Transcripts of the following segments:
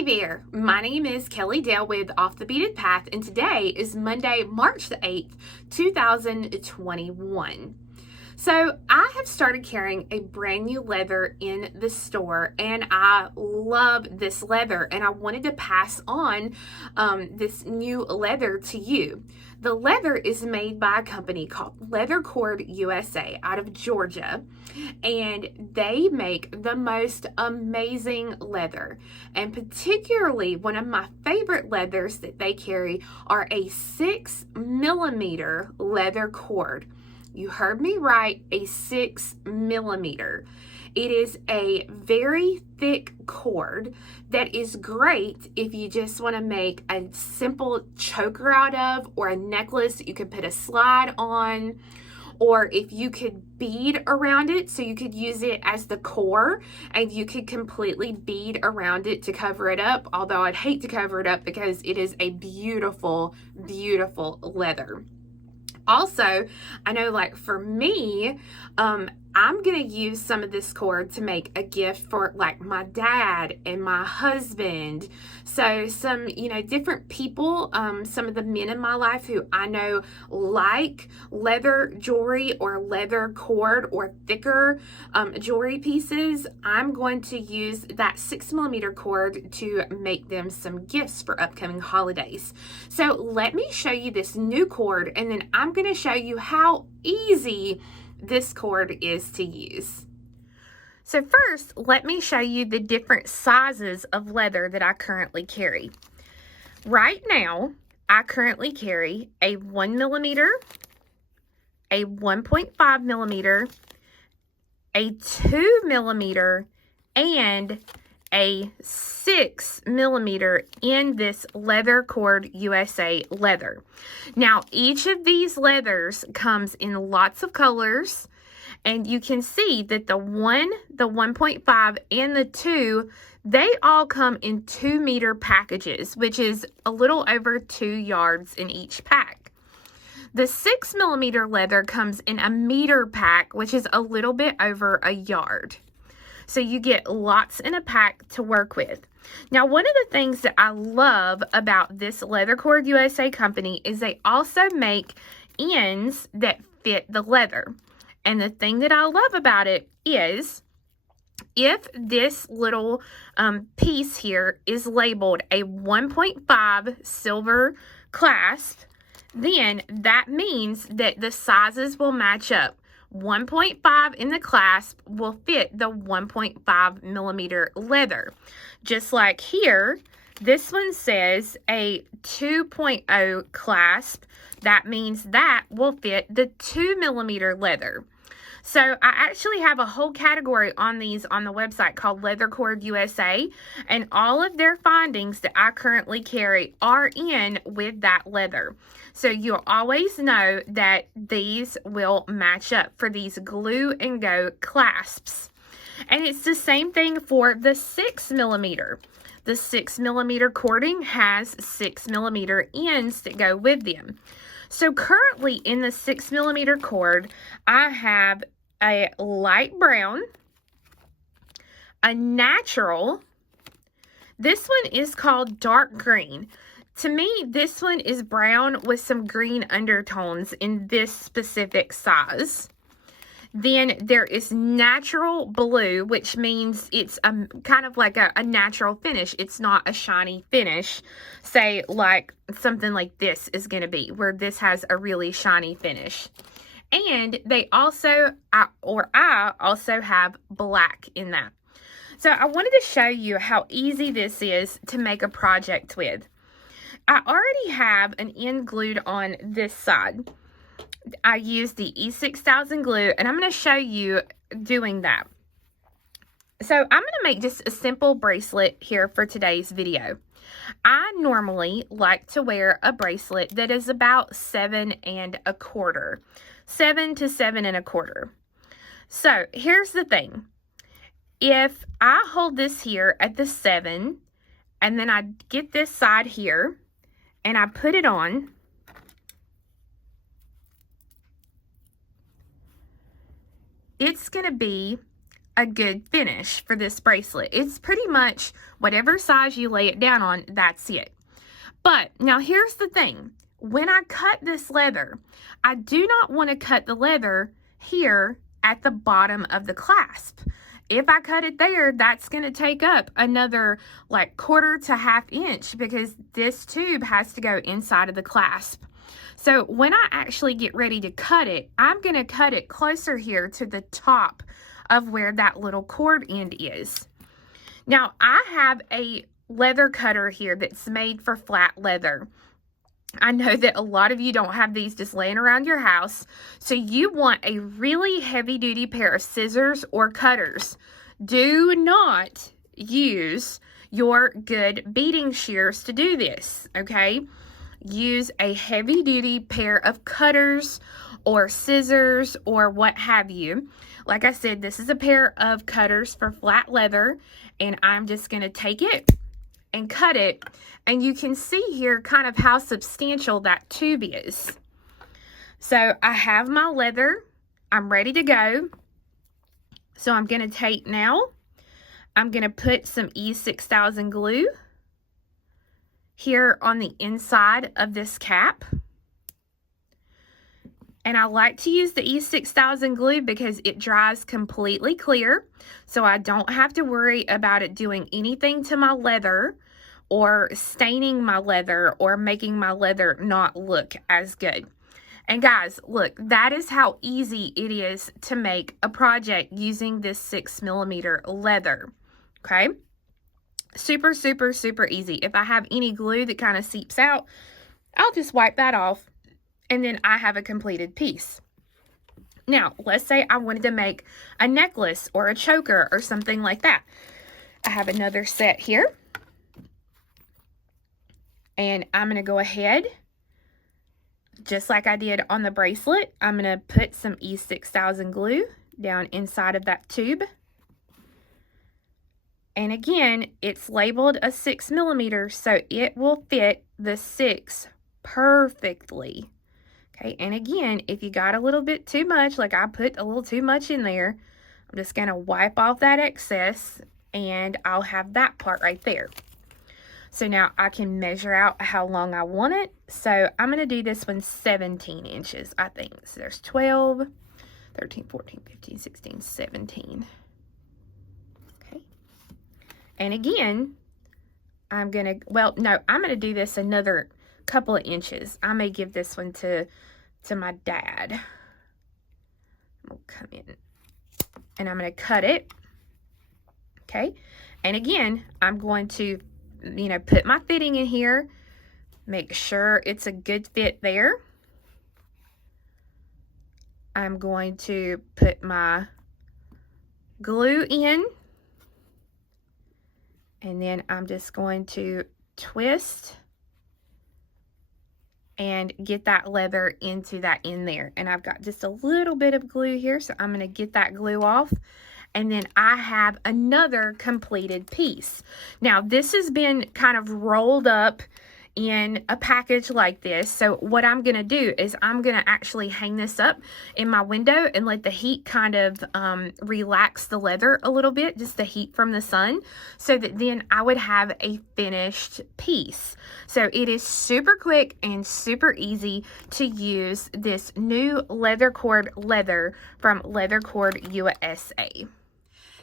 Hey there, my name is Kelly Dale with Off the Beaded Path, and today is Monday, March the 8th, 2021. So I have started carrying a brand new leather in the store, and I love this leather, and I wanted to pass on this new leather to you. The leather is made by a company called LeatherCord USA out of Georgia, and they make the most amazing leather. And particularly one of my favorite leathers that they carry are a 6mm leather cord. You heard me right, a 6mm. It is a very thick cord that is great if you just want to make a simple choker out of, or a necklace that you could put a slide on, or if you could bead around it, so you could use it as the core and you could completely bead around it to cover it up. Although I'd hate to cover it up because it is a beautiful, beautiful leather. Also, I know, like, for me, I'm going to use some of this cord to make a gift for, like, my dad and my husband. So some, different people, some of the men in my life who I know like leather jewelry or leather cord or thicker jewelry pieces, I'm going to use that 6mm cord to make them some gifts for upcoming holidays. So let me show you this new cord, and then I'm going to show you how easy this cord is to use. So first, let me show you the different sizes of leather that I currently carry. Right now, I currently carry a 1mm, a 1.5mm, a 2mm, and a 6mm in this LeatherCord USA leather. Now, each of these leathers comes in lots of colors, and you can see that the 1, the 1.5, and the 2, they all come in 2-meter packages, which is a little over 2 yards in each pack. The 6mm leather comes in a meter pack, which is a little bit over a yard. So you get lots in a pack to work with. Now, one of the things that I love about this LeatherCord USA company is they also make ends that fit the leather. And the thing that I love about it is, if this little piece here is labeled a 1.5 silver clasp, then that means that the sizes will match up. 1.5 in the clasp will fit the 1.5mm leather. Just like here, this one says a 2.0 clasp. That means that will fit the 2mm leather. So I actually have a whole category on these on the website called LeatherCord USA, and all of their findings that I currently carry are in with that leather. So you'll always know that these will match up for these glue and go clasps. And it's the same thing for the 6mm. The 6mm cording has 6mm ends that go with them. So currently in the 6mm cord, I have a light brown, a natural. This one is called dark green. To me, this one is brown with some green undertones in this specific size. Then there is natural blue, which means it's kind of like a natural finish. It's not a shiny finish, say like something like this is going to be, where this has a really shiny finish. And they also, I also have black in that. So I wanted to show you how easy this is to make a project with. I already have an end glued on this side. I use the E6000 glue, and I'm going to show you doing that. So I'm going to make just a simple bracelet here for today's video. I normally like to wear a bracelet that is about 7 1/4. 7 to 7 1/4. So here's the thing. If I hold this here at the 7, and then I get this side here, and I put it on, it's going to be a good finish for this bracelet. It's pretty much whatever size you lay it down on, that's it. But now here's the thing. When I cut this leather, I do not want to cut the leather here at the bottom of the clasp. If I cut it there, that's going to take up another like 1/4 to 1/2 inch because this tube has to go inside of the clasp. So when I actually get ready to cut it, I'm going to cut it closer here to the top of where that little cord end is. Now I have a leather cutter here that's made for flat leather. I know that a lot of you don't have these just laying around your house, so you want a really heavy-duty pair of scissors or cutters. Do not use your good beading shears to do this, okay? Use a heavy-duty pair of cutters or scissors or what have you. Like I said, this is a pair of cutters for flat leather, and I'm just going to take it and cut it, and you can see here kind of how substantial that tube is. So I have my leather, I'm ready to go. So I'm going to take now, I'm going to put some E6000 glue here on the inside of this cap. And I like to use the E6000 glue because it dries completely clear, so I don't have to worry about it doing anything to my leather or staining my leather or making my leather not look as good. And guys, look, that is how easy it is to make a project using this 6mm leather, okay? Super, super, super easy. If I have any glue that kind of seeps out, I'll just wipe that off, and then I have a completed piece. Now, let's say I wanted to make a necklace or a choker or something like that. I have another set here. And I'm going to go ahead, just like I did on the bracelet, I'm going to put some E6000 glue down inside of that tube. And again, it's labeled a 6mm, so it will fit the 6 perfectly. Okay, and again, if you got a little bit too much, like I put a little too much in there, I'm just going to wipe off that excess, and I'll have that part right there. So now I can measure out how long I want it. So I'm going to do this one 17 inches, I think. So there's 12, 13, 14, 15, 16, 17. Okay. And again, I'm going to, well, no, I'm going to do this another couple of inches. I may give this one to my dad. I'll come in and I'm going to cut it. Okay. And again, I'm going to, you know, put my fitting in here, make sure it's a good fit there. I'm going to put my glue in, and then I'm just going to twist and get that leather into that in there. And I've got just a little bit of glue here, so I'm going to get that glue off. And then I have another completed piece. Now, this has been kind of rolled up in a package like this. So what I'm going to do is I'm going to actually hang this up in my window and let the heat kind of relax the leather a little bit, just the heat from the sun, so that then I would have a finished piece. So it is super quick and super easy to use this new LeatherCord leather from LeatherCord USA.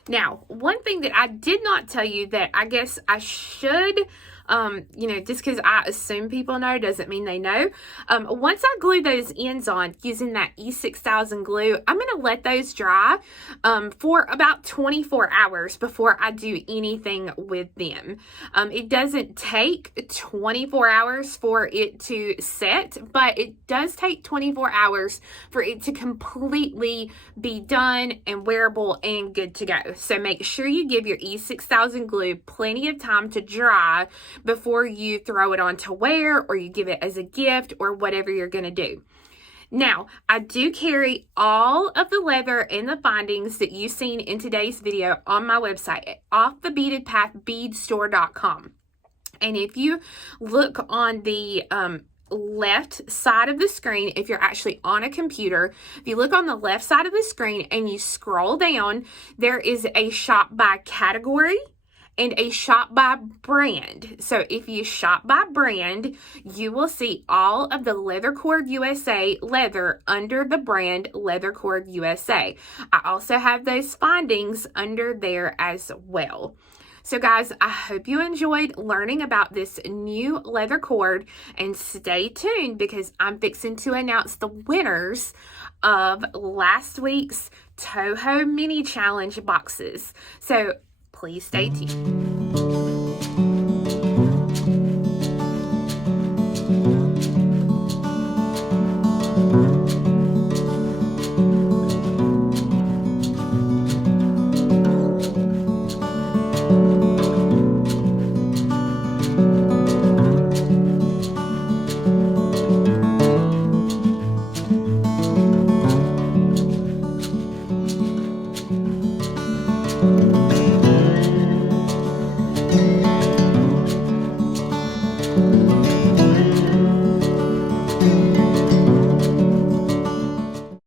Now, one thing that I did not tell you that I guess I should, you know, just because I assume people know doesn't mean they know. Once I glue those ends on using that E6000 glue, I'm going to let those dry for about 24 hours before I do anything with them. It doesn't take 24 hours for it to set, but it does take 24 hours for it to completely be done and wearable and good to go. So make sure you give your E6000 glue plenty of time to dry before you throw it on to wear, or you give it as a gift, or whatever you're going to do. Now, I do carry all of the leather and the findings that you've seen in today's video on my website at offthebeadedpath beadstore.com. And if you look on the left side of the screen, if you're actually on a computer, if you look on the left side of the screen and you scroll down, there is a shop by category and a shop by brand. So if you shop by brand, you will see all of the LeatherCord USA leather under the brand LeatherCord USA. I also have those findings under there as well. So guys, I hope you enjoyed learning about this new leather cord, and stay tuned because I'm fixing to announce the winners of last week's Toho mini challenge boxes. So please stay tuned.